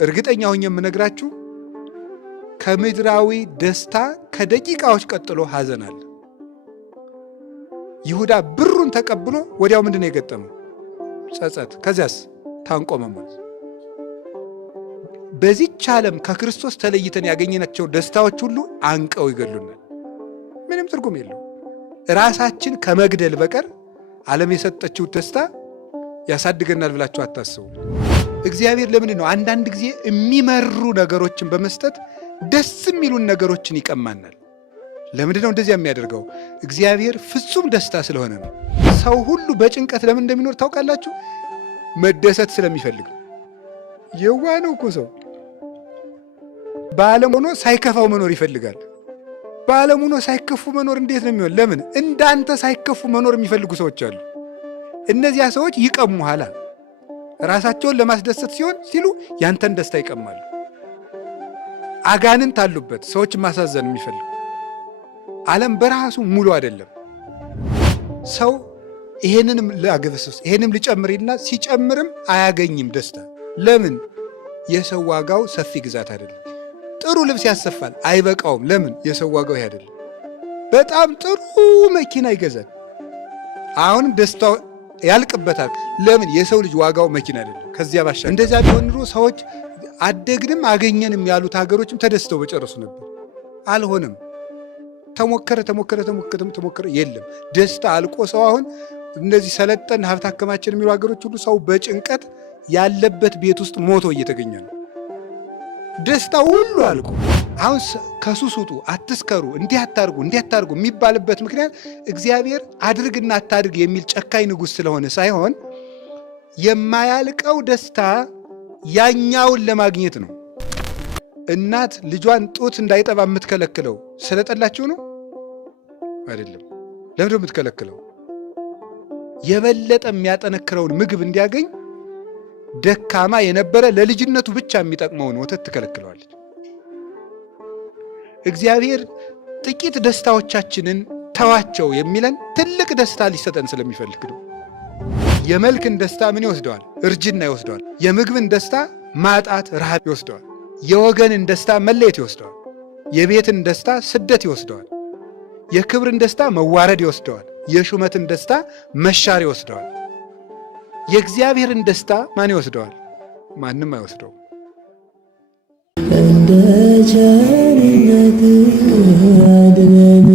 እርግጠኛ ሆኜ የምነግራችሁ ከምድራዊ ደስታ ከደቂቃዎች ቀጥሎ ሐዘን አለ። ይሁዳ ብሩን ተቀብሎ ወዲያው ምንድን ነው የገጠመው? ጸጸት። ከዚያስ ታንቆ መሞት። በዚህች ዓለም ከክርስቶስ ተለይተን ያገኘናቸው ደስታዎች ሁሉ አንቀው ይገሉናል። ምንም ትርጉም የለው። ራሳችን ከመግደል በቀር ዓለም የሰጠችው ደስታ ያሳድገናል ብላችሁ አታስቡ። እግዚአብሔር ለምንድን ነው አንዳንድ ጊዜ የሚመሩ ነገሮችን በመስጠት ደስ የሚሉን ነገሮችን ይቀማናል? ለምንድን ነው እንደዚያ የሚያደርገው? እግዚአብሔር ፍጹም ደስታ ስለሆነ ነው። ሰው ሁሉ በጭንቀት ለምን እንደሚኖር ታውቃላችሁ? መደሰት ስለሚፈልግ ነው። የዋህ ነው እኮ ሰው። በዓለም ሆኖ ሳይከፋው መኖር ይፈልጋል። በዓለም ሆኖ ሳይከፉ መኖር እንዴት ነው የሚሆን? ለምን? እንዳንተ ሳይከፉ መኖር የሚፈልጉ ሰዎች አሉ። እነዚያ ሰዎች ይቀሙሃል። ራሳቸውን ለማስደሰት ሲሉ ያንተን ደስታ ይቀማሉ። አጋንንት አሉበት ሰዎች ማሳዘን የሚፈልጉ። ዓለም በራሱ ሙሉ አይደለም። ሰው ይሄንንም ላግበስስ ይሄንም ልጨምርና ሲጨምርም አያገኝም ደስታ። ለምን? የሰው ዋጋው ሰፊ ግዛት አይደለም። ጥሩ ልብስ ያሰፋል፣ አይበቃውም። ለምን? የሰው ዋጋው ይሄ አይደለም። በጣም ጥሩ መኪና ይገዛል፣ አሁንም ደስታው ያልቅበታል። ለምን? የሰው ልጅ ዋጋው መኪና አይደለም። ከዚያ ባሻ እንደዚያ ቢሆን ኑሮ ሰዎች አደግንም አገኘንም ያሉት ሀገሮችም ተደስተው በጨረሱ ነበር። አልሆነም። ተሞከረ የለም። ደስታ አልቆ ሰው አሁን እነዚህ ሰለጠን ሀብት አከማችን የሚሉ ሀገሮች ሁሉ ሰው በጭንቀት ያለበት ቤት ውስጥ ሞቶ እየተገኘ ነው። ደስታ ሁሉ አልቆ አሁን ከሱስ ውጡ፣ አትስከሩ፣ እንዲህ አታርጉ የሚባልበት ምክንያት እግዚአብሔር አድርግና አታድርግ የሚል ጨካኝ ንጉሥ ስለሆነ ሳይሆን የማያልቀው ደስታ ያኛውን ለማግኘት ነው። እናት ልጇን ጡት እንዳይጠባ የምትከለክለው ስለጠላችሁ ነው አይደለም። ለምንድን ነው የምትከለክለው? የበለጠ የሚያጠነክረውን ምግብ እንዲያገኝ ደካማ የነበረ ለልጅነቱ ብቻ የሚጠቅመውን ወተት ትከለክለዋለች። እግዚአብሔር ጥቂት ደስታዎቻችንን ተዋቸው የሚለን ትልቅ ደስታ ሊሰጠን ስለሚፈልግ ነው። የመልክን ደስታ ምን ይወስደዋል? እርጅና ይወስደዋል። የምግብን ደስታ ማጣት፣ ረሃብ ይወስደዋል። የወገንን ደስታ መለየት ይወስደዋል። የቤትን ደስታ ስደት ይወስደዋል። የክብርን ደስታ መዋረድ ይወስደዋል። የሹመትን ደስታ መሻር ይወስደዋል። የእግዚአብሔርን ደስታ ማን ይወስደዋል? ማንም አይወስደው። እንደ ቸርነት አድነን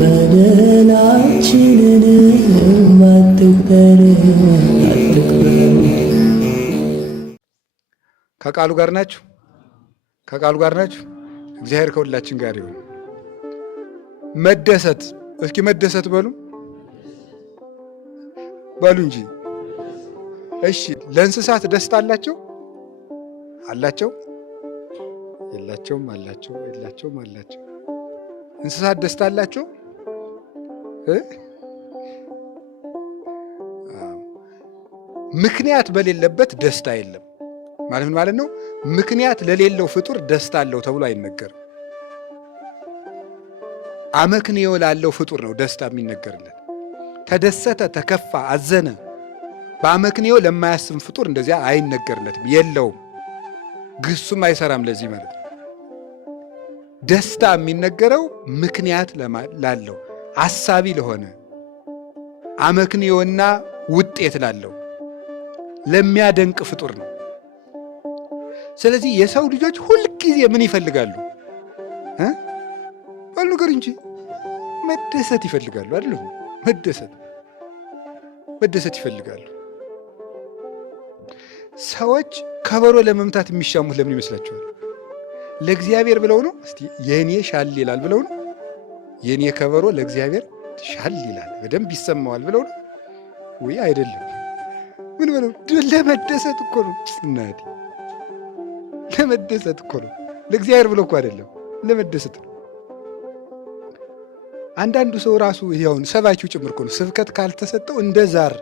በደላችንን አትቅበር። ከቃሉ ጋር ናችሁ? ከቃሉ ጋር ናችሁ? እግዚአብሔር ከሁላችን ጋር ይሁን። መደሰት፣ እስኪ መደሰት በሉ እንጂ። እሺ፣ ለእንስሳት ደስታ አላቸው? የላቸውም? አላቸው። እንስሳት ደስታ አላቸው? ምክንያት በሌለበት ደስታ የለም ማለት ነው። ምክንያት ለሌለው ፍጡር ደስታ አለው ተብሎ አይነገርም። አመክንዮ ላለው ፍጡር ነው ደስታ የሚነገርለት። ተደሰተ፣ ተከፋ፣ አዘነ በአመክንዮ ለማያስብ ፍጡር እንደዚያ አይነገርለትም፣ የለውም። ግሱም አይሰራም ለዚህ ማለት ነው። ደስታ የሚነገረው ምክንያት ላለው አሳቢ ለሆነ አመክንዮና ውጤት ላለው ለሚያደንቅ ፍጡር ነው። ስለዚህ የሰው ልጆች ሁልጊዜ ምን ይፈልጋሉ? ባሉ ነገር እንጂ መደሰት ይፈልጋሉ አይደለም? መደሰት ይፈልጋሉ። ሰዎች ከበሮ ለመምታት የሚሻሙት ለምን ይመስላችኋል? ለእግዚአብሔር ብለው ነው? እስቲ የኔ ሻል ይላል ብለው ነው? የኔ ከበሮ ለእግዚአብሔር ሻል ይላል በደንብ ይሰማዋል ብለው ነው ወይ? አይደለም። ምን ብለው? ለመደሰት እኮ ነው እናቴ፣ ለመደሰት እኮ ነው። ለእግዚአብሔር ብለው እኮ አይደለም፣ ለመደሰት ነው። አንዳንዱ ሰው ራሱ ይሄውን ሰባኪው ጭምር እኮ ነው ስብከት ካልተሰጠው እንደ ዛር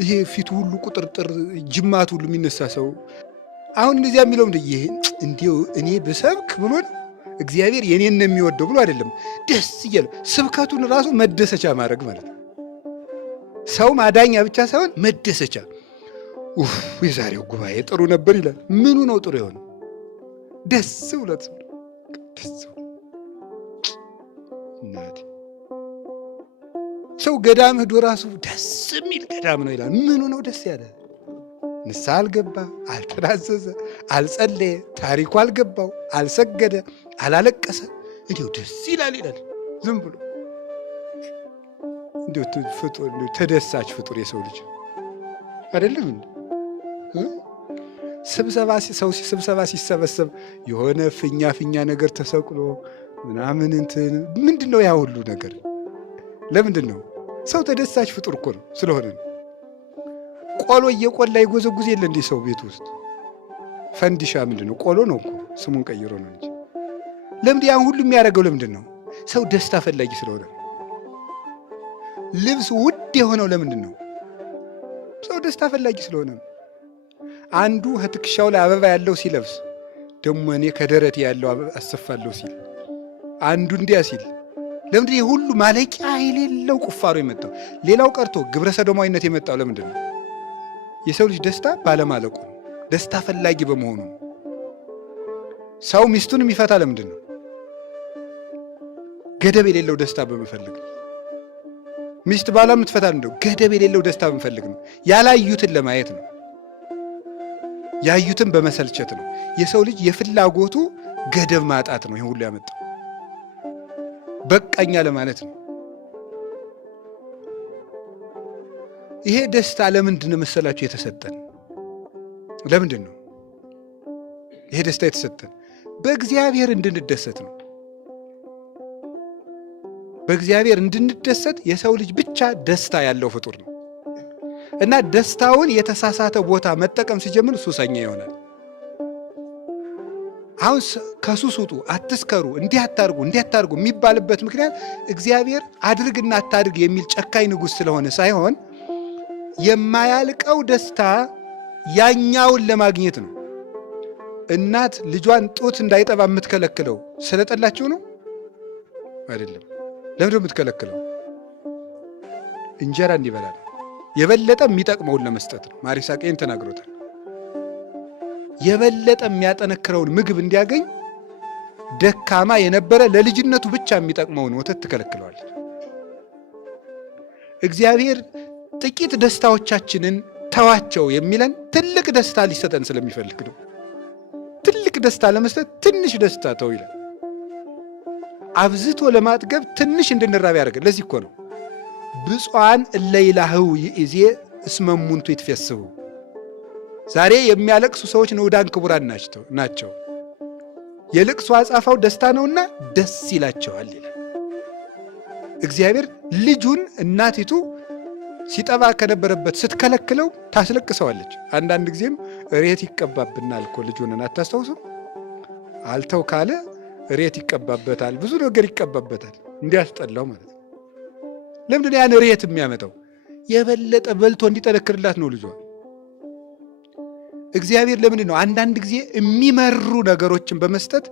ይሄ ፊቱ ሁሉ ቁጥርጥር ጅማት ሁሉ የሚነሳ ሰው አሁን እንደዚያ የሚለው ይሄ እንዲሁ እኔ ብሰብክ ብሎ እግዚአብሔር የኔን ነው የሚወደው ብሎ አይደለም። ደስ እያለ ስብከቱን ራሱ መደሰቻ ማድረግ ማለት ነው። ሰው ማዳኛ ብቻ ሳይሆን መደሰቻ። የዛሬው ጉባኤ ጥሩ ነበር ይላል። ምኑ ነው ጥሩ የሆነ? ደስ ብሎት እናቴ ሰው ገዳም ሄዶ ራሱ ደስ የሚል ገዳም ነው ይላል። ምኑ ነው ደስ ያለ? ንስሐ አልገባ፣ አልተናዘዘ፣ አልጸለየ፣ ታሪኩ አልገባው፣ አልሰገደ፣ አላለቀሰ፣ እንዲሁ ደስ ይላል። ዝም ብሎ እንዲሁ ፍጡር፣ ተደሳች ፍጡር የሰው ልጅ አይደለም እንዴ? ስብሰባ ሲሰበሰብ የሆነ ፊኛ ነገር ተሰቅሎ ምናምን እንትን ምንድን ነው ያ ሁሉ ነገር? ለምንድን ነው? ሰው ተደሳች ፍጡር እኮ ነው ስለሆነ ነው። ቆሎ እየቆላ ይጎዘጉዝ የለ እንዲህ ሰው ቤት ውስጥ ፈንዲሻ ምንድን ነው? ቆሎ ነው እኮ ስሙን ቀይሮ ነው እንጂ። ለምንድን ያን ሁሉ የሚያደርገው ለምንድን ነው? ሰው ደስታ ፈላጊ ስለሆነ ነው። ልብስ ውድ የሆነው ለምንድን ነው? ሰው ደስታ ፈላጊ ስለሆነ ነው። አንዱ ከትከሻው ላይ አበባ ያለው ሲለብስ ደግሞ እኔ ከደረቴ ያለው አሰፋለሁ ሲል፣ አንዱ እንዲያ ሲል፣ ለምንድን የሁሉ ማለቂያ የሌለው ቁፋሮ የመጣው? ሌላው ቀርቶ ግብረ ሰዶማዊነት የመጣው ለምንድን ነው? የሰው ልጅ ደስታ ባለማለቁ ነው። ደስታ ፈላጊ በመሆኑ ነው። ሰው ሚስቱን የሚፈታ ለምንድን ነው? ገደብ የሌለው ደስታ በመፈለግ ነው። ሚስት ባሏ የምትፈታ እንደው ገደብ የሌለው ደስታ በመፈለግ ነው። ያላዩትን ለማየት ነው። ያዩትን በመሰልቸት ነው። የሰው ልጅ የፍላጎቱ ገደብ ማጣት ነው ይሄን ሁሉ ያመጣው። በቃኛ ለማለት ነው። ይሄ ደስታ ለምንድን ነው መሰላችሁ የተሰጠን? ለምንድን ነው ይሄ ደስታ የተሰጠን? በእግዚአብሔር እንድንደሰት ነው። በእግዚአብሔር እንድንደሰት የሰው ልጅ ብቻ ደስታ ያለው ፍጡር ነው እና ደስታውን የተሳሳተ ቦታ መጠቀም ሲጀምር ሱሰኛ ይሆናል። አሁን ከሱስ ውጡ፣ አትስከሩ፣ እንዲህ አታርጉ የሚባልበት ምክንያት እግዚአብሔር አድርግና አታድርግ የሚል ጨካኝ ንጉሥ ስለሆነ ሳይሆን የማያልቀው ደስታ ያኛውን ለማግኘት ነው። እናት ልጇን ጡት እንዳይጠባ የምትከለክለው ስለጠላቸው ነው አይደለም። ለምንድን የምትከለክለው? እንጀራ እንዲበላ ነው። የበለጠ የሚጠቅመውን ለመስጠት ነው። ማር ይስሐቅ ይህን ተናግሮታል። የበለጠ የሚያጠነክረውን ምግብ እንዲያገኝ ደካማ የነበረ ለልጅነቱ ብቻ የሚጠቅመውን ወተት ትከለክለዋለች። እግዚአብሔር ጥቂት ደስታዎቻችንን ተዋቸው የሚለን ትልቅ ደስታ ሊሰጠን ስለሚፈልግ ነው። ትልቅ ደስታ ለመስጠት ትንሽ ደስታ ተው ይላል። አብዝቶ ለማጥገብ ትንሽ እንድንራብ ያደርጋል። ለዚህ እኮ ነው ብፁዓን እለ ይላህው ይእዜ እስመ እሙንቱ ይትፌስሑ፣ ዛሬ የሚያለቅሱ ሰዎች ንዑዳን ክቡራን ናቸው፣ የልቅሶ አጻፋው ደስታ ነውና ደስ ይላቸዋል ይላል። እግዚአብሔር ልጁን እናቲቱ ሲጠባ ከነበረበት ስትከለክለው ታስለቅሰዋለች። አንዳንድ ጊዜም እሬት ይቀባብናል እኮ ልጁንን አታስታውሱም? አልተው ካለ እሬት ይቀባበታል፣ ብዙ ነገር ይቀባበታል እንዲያስጠላው ማለት ነው። ለምንድን ያን እሬት የሚያመጣው? የበለጠ በልቶ እንዲጠነክርላት ነው ልጇ። እግዚአብሔር ለምንድን ነው አንዳንድ ጊዜ የሚመሩ ነገሮችን በመስጠት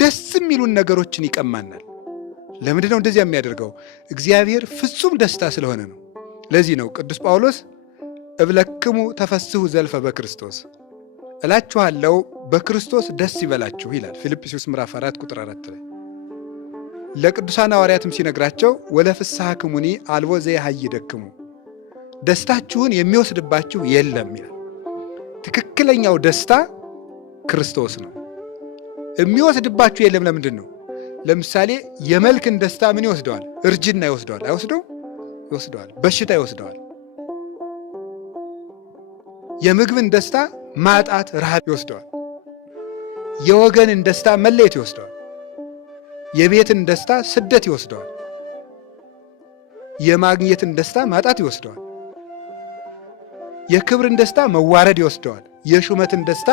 ደስ የሚሉን ነገሮችን ይቀማናል? ለምንድን ነው እንደዚያ የሚያደርገው? እግዚአብሔር ፍጹም ደስታ ስለሆነ ነው። ለዚህ ነው ቅዱስ ጳውሎስ እብለክሙ ተፈስሑ ዘልፈ በክርስቶስ፣ እላችኋለሁ በክርስቶስ ደስ ይበላችሁ ይላል ፊልጵስዩስ ምዕራፍ 4 ቁጥር 4 ላይ። ለቅዱሳን ሐዋርያትም ሲነግራቸው ወለፍስሐክሙኒ አልቦ ዘያሃይደክሙ፣ ደስታችሁን የሚወስድባችሁ የለም ይላል። ትክክለኛው ደስታ ክርስቶስ ነው። የሚወስድባችሁ የለም። ለምንድን ነው? ለምሳሌ የመልክን ደስታ ምን ይወስደዋል? እርጅና ይወስደዋል። አይወስደው? ይወስደዋል። በሽታ ይወስደዋል። የምግብን ደስታ ማጣት፣ ረሃብ ይወስደዋል። የወገንን ደስታ መለየት ይወስደዋል። የቤትን ደስታ ስደት ይወስደዋል። የማግኘትን ደስታ ማጣት ይወስደዋል። የክብርን ደስታ መዋረድ ይወስደዋል። የሹመትን ደስታ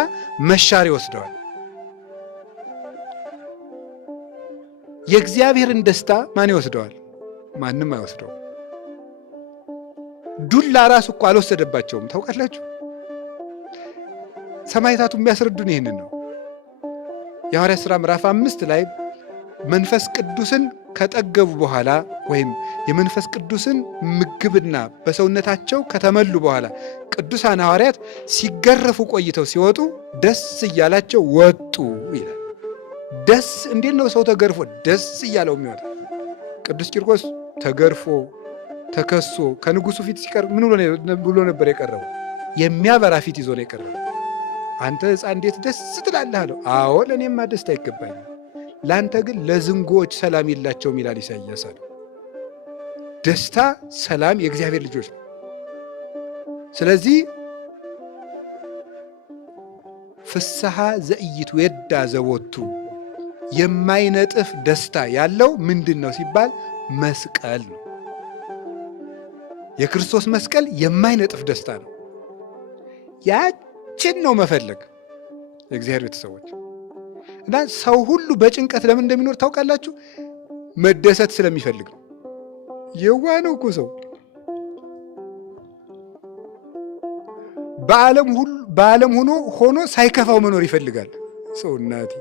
መሻር ይወስደዋል። የእግዚአብሔርን ደስታ ማን ይወስደዋል? ማንም አይወስደውም። ዱላ ራሱ እኮ አልወሰደባቸውም። ታውቃላችሁ? ሰማዕታቱ የሚያስረዱን ይህንን ነው። የሐዋርያት ሥራ ምዕራፍ 5 ላይ መንፈስ ቅዱስን ከጠገቡ በኋላ ወይም የመንፈስ ቅዱስን ምግብና በሰውነታቸው ከተመሉ በኋላ ቅዱሳን ሐዋርያት ሲገረፉ ቆይተው ሲወጡ ደስ እያላቸው ወጡ ይላል። ደስ እንዴት ነው ሰው ተገርፎ ደስ እያለው የሚወጣ? ቅዱስ ቂርቆስ ተገርፎ ተከሶ ከንጉሱ ፊት ሲቀርብ ምን ብሎ ነበር የቀረበው? የሚያበራ ፊት ይዞ ነው የቀረበው። አንተ ሕፃን እንዴት ደስ ትላለህ አለው። አዎ ለእኔማ ደስታ አይገባኝም፣ ለአንተ ግን ለዝንጎዎች ሰላም የላቸውም ይላል ኢሳይያስ አለው። ደስታ፣ ሰላም የእግዚአብሔር ልጆች ነው። ስለዚህ ፍስሐ ዘኢይትዌዳ ዘቦቱ የማይነጥፍ ደስታ ያለው ምንድን ነው ሲባል መስቀል ነው። የክርስቶስ መስቀል የማይነጥፍ ደስታ ነው። ያችን ነው መፈለግ የእግዚአብሔር ቤተሰቦች። እና ሰው ሁሉ በጭንቀት ለምን እንደሚኖር ታውቃላችሁ? መደሰት ስለሚፈልግ ነው። የዋ ነው እኮ ሰው በዓለም ሆኖ ሳይከፋው መኖር ይፈልጋል ሰው። እናቴ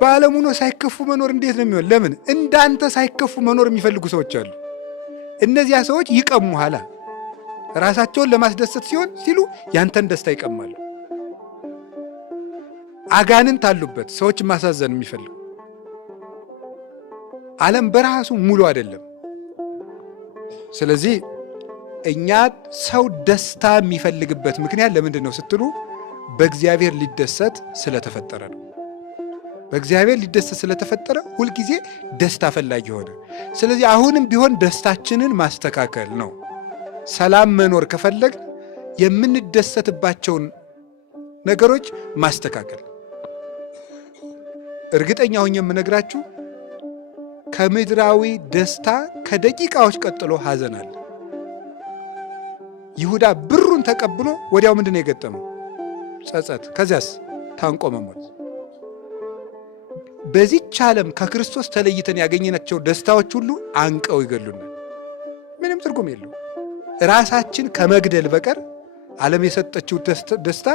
በዓለም ሆኖ ሳይከፉ መኖር እንዴት ነው የሚሆን? ለምን እንዳንተ ሳይከፉ መኖር የሚፈልጉ ሰዎች አሉ። እነዚያ ሰዎች ይቀሙኋላ። ራሳቸውን ለማስደሰት ሲሉ ያንተን ደስታ ይቀማሉ። አጋንንት አሉበት ሰዎች ማሳዘን የሚፈልጉ። ዓለም በራሱ ሙሉ አይደለም። ስለዚህ እኛ ሰው ደስታ የሚፈልግበት ምክንያት ለምንድን ነው ስትሉ በእግዚአብሔር ሊደሰት ስለተፈጠረ ነው። በእግዚአብሔር ሊደሰት ስለተፈጠረ ሁልጊዜ ደስታ ፈላጊ ሆነ። ስለዚህ አሁንም ቢሆን ደስታችንን ማስተካከል ነው። ሰላም መኖር ከፈለግ የምንደሰትባቸውን ነገሮች ማስተካከል። እርግጠኛ ሆኜ የምነግራችሁ ከምድራዊ ደስታ ከደቂቃዎች ቀጥሎ ሐዘን አለ። ይሁዳ ብሩን ተቀብሎ ወዲያው ምንድን ነው የገጠመው? ጸጸት። ከዚያስ ታንቆ መሞት። በዚህች ዓለም ከክርስቶስ ተለይተን ያገኘናቸው ደስታዎች ሁሉ አንቀው ይገሉናል። ምንም ትርጉም የለው። ራሳችን ከመግደል በቀር ዓለም የሰጠችው ደስታ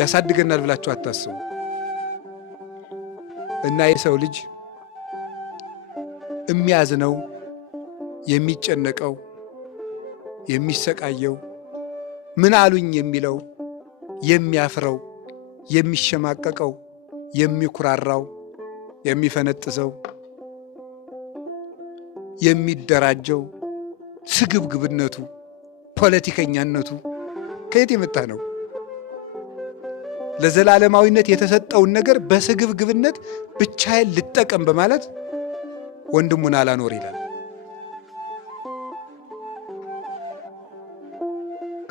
ያሳድገናል ብላችሁ አታስቡ። እና የሰው ልጅ የሚያዝነው፣ የሚጨነቀው፣ የሚሰቃየው፣ ምን አሉኝ የሚለው፣ የሚያፍረው፣ የሚሸማቀቀው፣ የሚኩራራው፣ የሚፈነጥዘው፣ የሚደራጀው፣ ስግብግብነቱ፣ ፖለቲከኛነቱ ከየት የመጣ ነው? ለዘላለማዊነት የተሰጠውን ነገር በስግብግብነት ብቻዬን ልጠቀም በማለት ወንድሙን አላኖር ይላል።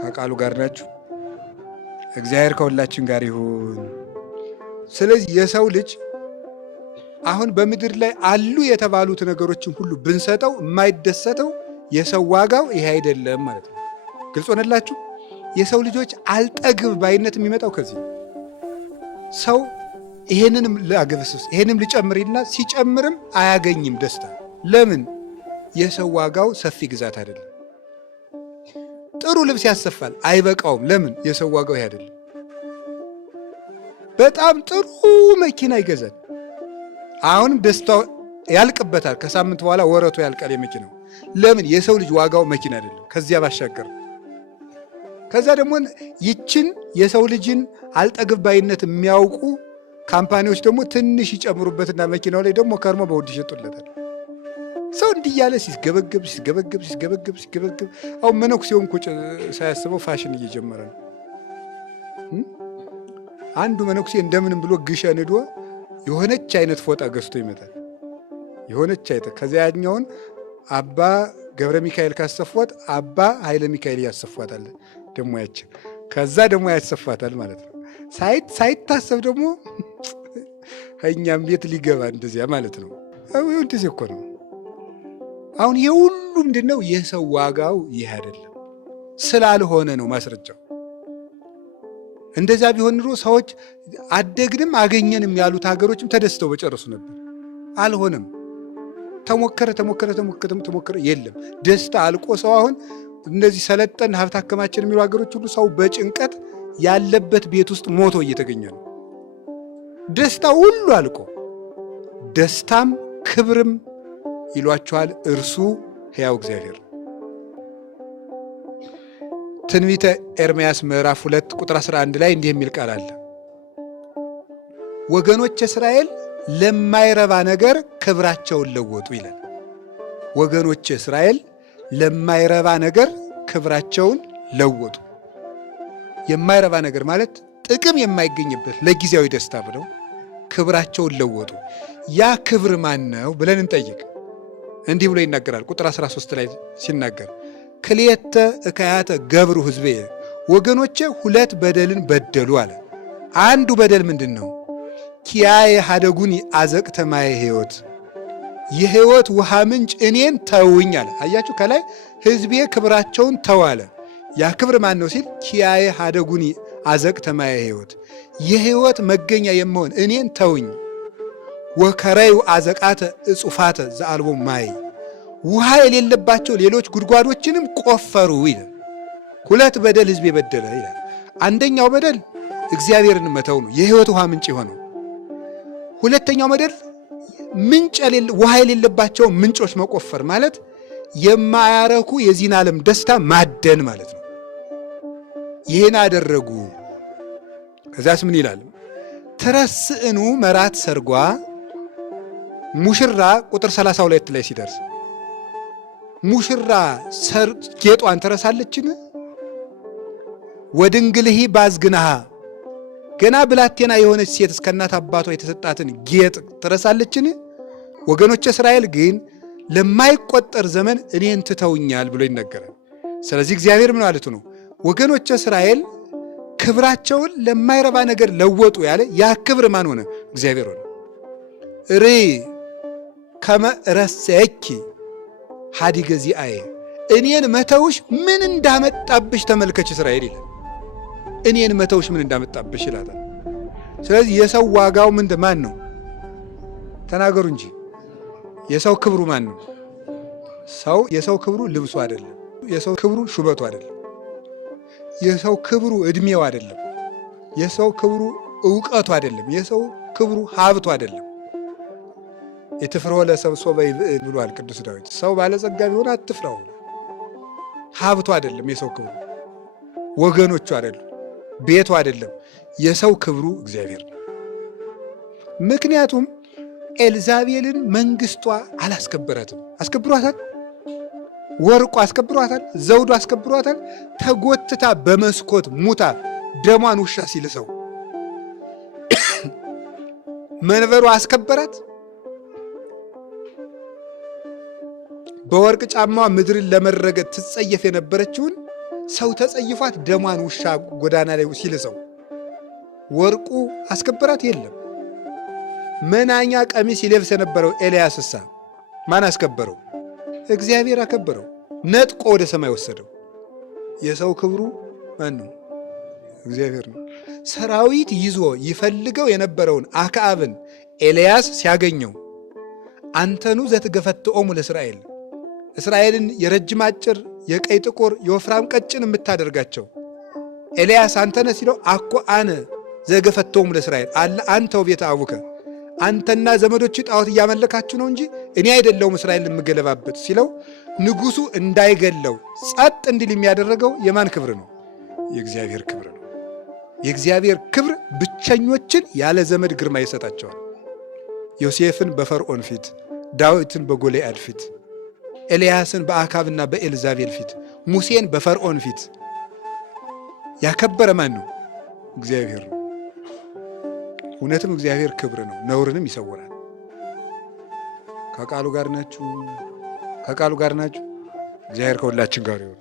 ከቃሉ ጋር ናችሁ። እግዚአብሔር ከሁላችን ጋር ይሁን። ስለዚህ የሰው ልጅ አሁን በምድር ላይ አሉ የተባሉት ነገሮችን ሁሉ ብንሰጠው የማይደሰተው የሰው ዋጋው ይሄ አይደለም ማለት ነው። ግልጽ ሆነላችሁ? የሰው ልጆች አልጠግብ ባይነት የሚመጣው ከዚህ ነው። ሰው ይሄንንም ላገበስስ ይሄንም ልጨምርና ሲጨምርም አያገኝም ደስታ። ለምን? የሰው ዋጋው ሰፊ ግዛት አይደለም። ጥሩ ልብስ ያሰፋል፣ አይበቃውም። ለምን? የሰው ዋጋው ይሄ አይደለም። በጣም ጥሩ መኪና ይገዛል፣ አሁንም ደስታው ያልቅበታል። ከሳምንት በኋላ ወረቱ ያልቃል የመኪናው። ለምን? የሰው ልጅ ዋጋው መኪና አይደለም፣ ከዚያ ባሻገር። ከዛ ደግሞ ይችን የሰው ልጅን አልጠግብ ባይነት የሚያውቁ ካምፓኒዎች ደግሞ ትንሽ ይጨምሩበትና መኪናው ላይ ደግሞ ከርሞ በውድ ይሸጡለታል። ሰው እንዲህ ያለ ሲስገበግብ አሁን መነኩሴውም እኮ ሳያስበው ፋሽን እየጀመረ ነው። አንዱ መነኩሴ እንደምንም ብሎ ግሸን ሄዶ የሆነች አይነት ፎጣ ገዝቶ ይመጣል። የሆነች አይነት ከዚያ ያኛውን አባ ገብረ ሚካኤል ካሰፏት አባ ኃይለ ሚካኤል ያሰፏታል። ደግሞ ያችን ከዛ ደግሞ ያሰፋታል ማለት ነው። ሳይታሰብ ደግሞ እኛም ቤት ሊገባ እንደዚያ ማለት ነው። እንደዚህ እኮ ነው። አሁን የሁሉ ምንድን ነው? የሰው ዋጋው ይህ አይደለም ስላልሆነ ነው ማስረጃው። እንደዚያ ቢሆን ኑሮ ሰዎች አደግንም አገኘንም ያሉት ሀገሮችም ተደስተው በጨረሱ ነበር። አልሆነም። ተሞከረ የለም። ደስታ አልቆ ሰው አሁን እነዚህ ሰለጠን ሀብት አከማችን የሚሉ ሀገሮች ሁሉ ሰው በጭንቀት ያለበት ቤት ውስጥ ሞቶ እየተገኘ ነው። ደስታ ሁሉ አልቆ ደስታም ክብርም ይሏቸዋል። እርሱ ሕያው እግዚአብሔር ነው። ትንቢተ ኤርምያስ ምዕራፍ 2 ቁጥር 11 ላይ እንዲህ የሚል ቃል አለ። ወገኖች እስራኤል ለማይረባ ነገር ክብራቸውን ለወጡ ይላል። ወገኖች እስራኤል ለማይረባ ነገር ክብራቸውን ለወጡ። የማይረባ ነገር ማለት ጥቅም የማይገኝበት ለጊዜያዊ ደስታ ብለው ክብራቸውን ለወጡ። ያ ክብር ማን ነው ብለን እንጠይቅ። እንዲህ ብሎ ይናገራል። ቁጥር 13 ላይ ሲናገር ክልኤተ እካያተ ገብሩ ሕዝቤ፣ ወገኖቼ ሁለት በደልን በደሉ አለ። አንዱ በደል ምንድን ነው? ኪያየ ሀደጉኒ አዘቅተ ማየ ሕይወት፣ የሕይወት ውሃ ምንጭ እኔን ተውኝ አለ። አያችሁ፣ ከላይ ሕዝቤ ክብራቸውን ተው አለ። ያ ክብር ማን ነው ሲል ኪያየ ሀደጉኒ አዘቅተ ማየ ሕይወት፣ የሕይወት መገኛ የመሆን እኔን ተውኝ። ወከረዩ አዘቃተ እጹፋተ ዘአልቦ ማይ፣ ውሃ የሌለባቸው ሌሎች ጉድጓዶችንም ቆፈሩ ይላል። ሁለት በደል ሕዝቤ በደለ ይላል። አንደኛው በደል እግዚአብሔርን መተው ነው፣ የሕይወት ውሃ ምንጭ የሆነው። ሁለተኛው በደል ውሃ የሌለባቸው ምንጮች መቆፈር ማለት የማያረኩ የዚህን ዓለም ደስታ ማደን ማለት ነው። ይህን አደረጉ። ከዚያስ ምን ይላል? ትረስእኑ መራት ሰርጓ፣ ሙሽራ ቁጥር 32 ላይ ሲደርስ ሙሽራ ጌጧን ትረሳለችን? ወድንግልሂ ባዝግናሃ፣ ገና ብላቴና የሆነች ሴት እስከ እናት አባቷ የተሰጣትን ጌጥ ትረሳለችን? ወገኖች እስራኤል ግን ለማይቆጠር ዘመን እኔን ትተውኛል ብሎ ይነገራል። ስለዚህ እግዚአብሔር ምን ማለቱ ነው? ወገኖች እስራኤል ክብራቸውን ለማይረባ ነገር ለወጡ ያለ ያ ክብር ማን ሆነ? እግዚአብሔር ሆነ። ሪ ከመ ረሰኪ ሀዲገ ዚአየ፣ እኔን መተውሽ ምን እንዳመጣብሽ ተመልከች እስራኤል ይላል። እኔን መተውሽ ምን እንዳመጣብሽ ይላል። ስለዚህ የሰው ዋጋው ማን ነው? ተናገሩ እንጂ። የሰው ክብሩ ማን ነው? የሰው ክብሩ ልብሱ አይደለም። የሰው ክብሩ ሹመቱ አይደለም። የሰው ክብሩ ዕድሜው አይደለም። የሰው ክብሩ ዕውቀቱ አይደለም። የሰው ክብሩ ሀብቱ አይደለም። የትፍርሆ ለሰብእ ይብዕል ብሏል ቅዱስ ዳዊት። ሰው ባለጸጋ ቢሆን አትፍራው። ሀብቱ አይደለም የሰው ክብሩ፣ ወገኖቹ አይደለም፣ ቤቱ አይደለም። የሰው ክብሩ እግዚአብሔር ነው። ምክንያቱም ኤልዛቤልን መንግስቷ አላስከበራትም። አስከብሯታል። ወርቁ አስከብሯታል። ዘውዱ አስከብሯታል። ተጎትታ በመስኮት ሙታ ደሟን ውሻ ሲልሰው መንበሩ አስከበራት። በወርቅ ጫማዋ ምድርን ለመረገጥ ትጸየፍ የነበረችውን ሰው ተጸይፏት ደሟን ውሻ ጎዳና ላይ ሲልሰው ወርቁ አስከበራት? የለም። መናኛ ቀሚስ ይለብስ የነበረው ኤልያስሳ ማን አስከበረው? እግዚአብሔር አከበረው። ነጥቆ ወደ ሰማይ ወሰደው። የሰው ክብሩ ማን ነው? እግዚአብሔር ነው። ሰራዊት ይዞ ይፈልገው የነበረውን አክዓብን ኤልያስ ሲያገኘው አንተኑ ዘትገፈትኦሙ ለእስራኤል፣ እስራኤልን የረጅም አጭር፣ የቀይ ጥቁር፣ የወፍራም ቀጭን የምታደርጋቸው ኤልያስ አንተነ ሲለው አኮ አነ ዘገፈትኦሙ ለእስራኤል አለ አንተው ቤተ አቡከ፣ አንተና ዘመዶች ጣዖት እያመለካችሁ ነው እንጂ እኔ አይደለሁም እስራኤልን የምገለባበት ሲለው ንጉሡ እንዳይገለው ጸጥ እንዲል የሚያደረገው የማን ክብር ነው? የእግዚአብሔር ክብር ነው። የእግዚአብሔር ክብር ብቸኞችን ያለ ዘመድ ግርማ ይሰጣቸዋል። ዮሴፍን በፈርዖን ፊት፣ ዳዊትን በጎልያድ ፊት፣ ኤልያስን በአካብና በኤልዛቤል ፊት፣ ሙሴን በፈርዖን ፊት ያከበረ ማን ነው? እግዚአብሔር ነው። እውነትም እግዚአብሔር ክብር ነው፣ ነውርንም ይሰውራል። ከቃሉ ጋር ናችሁ? ከቃሉ ጋር ናችሁ? እግዚአብሔር ከሁላችን ጋር ይሁን።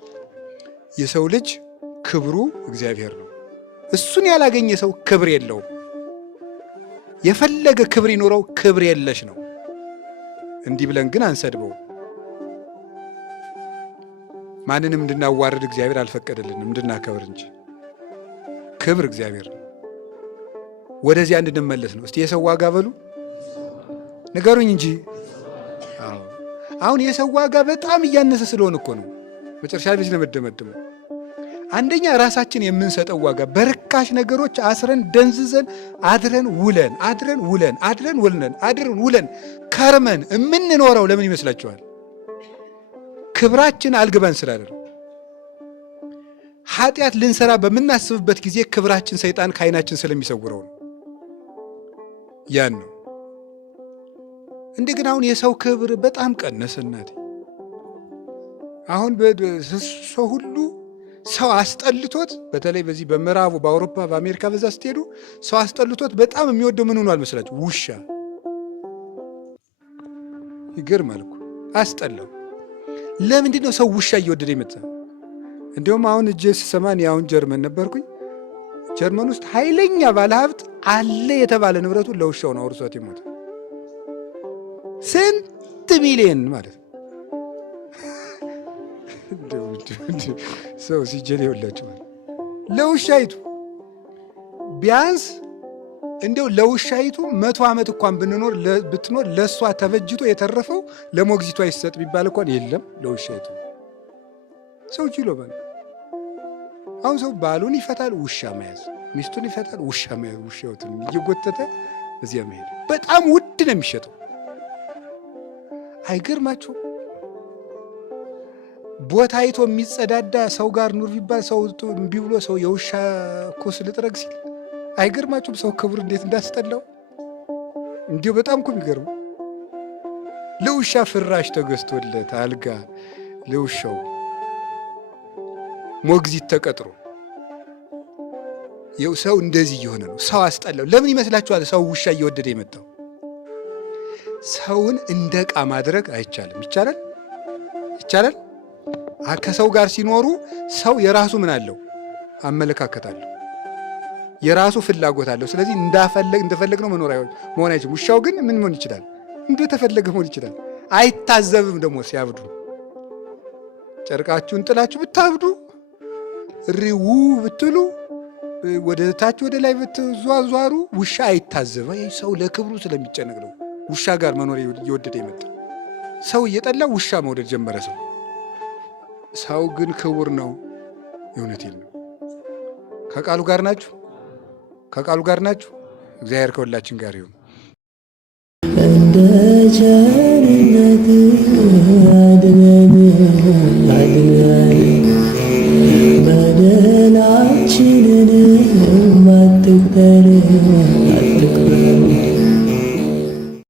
የሰው ልጅ ክብሩ እግዚአብሔር ነው። እሱን ያላገኘ ሰው ክብር የለውም። የፈለገ ክብር ይኖረው ክብር የለሽ ነው። እንዲህ ብለን ግን አንሰድበው። ማንንም እንድናዋርድ እግዚአብሔር አልፈቀደልንም፣ እንድናከብር እንጂ። ክብር እግዚአብሔር ነው። ወደዚያ እንድንመለስ ነው። እስቲ የሰው ዋጋ በሉ ንገሩኝ እንጂ። አሁን የሰው ዋጋ በጣም እያነሰ ስለሆነ እኮ ነው መጨረሻ ልጅ ለመደመደሙ። አንደኛ ራሳችን የምንሰጠው ዋጋ በርካሽ ነገሮች አስረን ደንዝዘን አድረን ውለን ከርመን የምንኖረው ለምን ይመስላችኋል? ክብራችን አልግባን ስላደረ። ኃጢአት ልንሰራ በምናስብበት ጊዜ ክብራችን ሰይጣን ከዓይናችን ስለሚሰውረው ነው። ያን ነው። እንደገና አሁን የሰው ክብር በጣም ቀነሰናት። አሁን ሰው ሁሉ ሰው አስጠልቶት፣ በተለይ በዚህ በምዕራቡ በአውሮፓ በአሜሪካ በዛ ስትሄዱ ሰው አስጠልቶት በጣም የሚወደው ምን ሆኗል መስላችሁ? ውሻ። ይገርማል እኮ አስጠላው። ለምንድን ነው ሰው ውሻ እየወደደ ይመጣ? እንዲሁም አሁን እጄ ስሰማን አሁን ጀርመን ነበርኩኝ። ጀርመን ውስጥ ኃይለኛ ባለሀብት አለ የተባለ ንብረቱ ለውሻው ነው አውርሷት የሞተ። ስንት ሚሊዮን ማለት ነው። ሰው ሲጀል ይውላችኋል። ለውሻይቱ ቢያንስ እንደው ለውሻይቱ 100 ዓመት እንኳን ብትኖር ለእሷ ተበጅቶ የተረፈው ለሞግዚቷ ይሰጥ ቢባል እንኳን የለም። ለውሻይቱ ሰው ችሎ ማለት አሁን ሰው ባሉን ይፈታል፣ ውሻ መያዝ፣ ሚስቱን ይፈታል፣ ውሻ መያዝ፣ ውሻውትን እየጎተተ በዚያ መሄድ በጣም ውድ ነው የሚሸጠው። አይገርማችሁ? ቦታ አይቶ የሚጸዳዳ ሰው ጋር ኑር ቢባል ሰው እምቢ ብሎ ሰው የውሻ ኩስ ልጥረግ ሲል አይገርማችሁም? ሰው ክብር እንዴት እንዳስጠላው እንዲሁ በጣም እኮ የሚገርመው። ለውሻ ፍራሽ ተገዝቶለት አልጋ፣ ለውሻው ሞግዚት ተቀጥሮ ሰው እንደዚህ እየሆነ ነው። ሰው አስጠላው። ለምን ይመስላችኋል? ሰው ውሻ እየወደደ የመጣው። ሰውን እንደ ዕቃ ማድረግ አይቻልም። ይቻላል? ይቻላል? ከሰው ጋር ሲኖሩ ሰው የራሱ ምን አለው? አመለካከት አለው፣ የራሱ ፍላጎት አለው። ስለዚህ እንደፈለግ ነው መሆን አይችልም። ውሻው ግን ምን መሆን ይችላል? እንደተፈለገ መሆን ይችላል። አይታዘብም። ደግሞ ሲያብዱ ጨርቃችሁን ጥላችሁ ብታብዱ፣ ሪው ብትሉ፣ ወደ ታች ወደ ላይ ብትዟዟሩ ውሻ አይታዘብ። ሰው ለክብሩ ስለሚጨነቅ ነው ውሻ ጋር መኖር እየወደደ የመጣ። ሰው እየጠላ ውሻ መውደድ ጀመረ ሰው። ሰው ግን ክቡር ነው። የእውነቴን ነው። ከቃሉ ጋር ናችሁ? ከቃሉ ጋር ናችሁ? እግዚአብሔር ከሁላችን ጋር ይሁን። እንደ ቸርነት አድነን በደላችንን አትቁጠር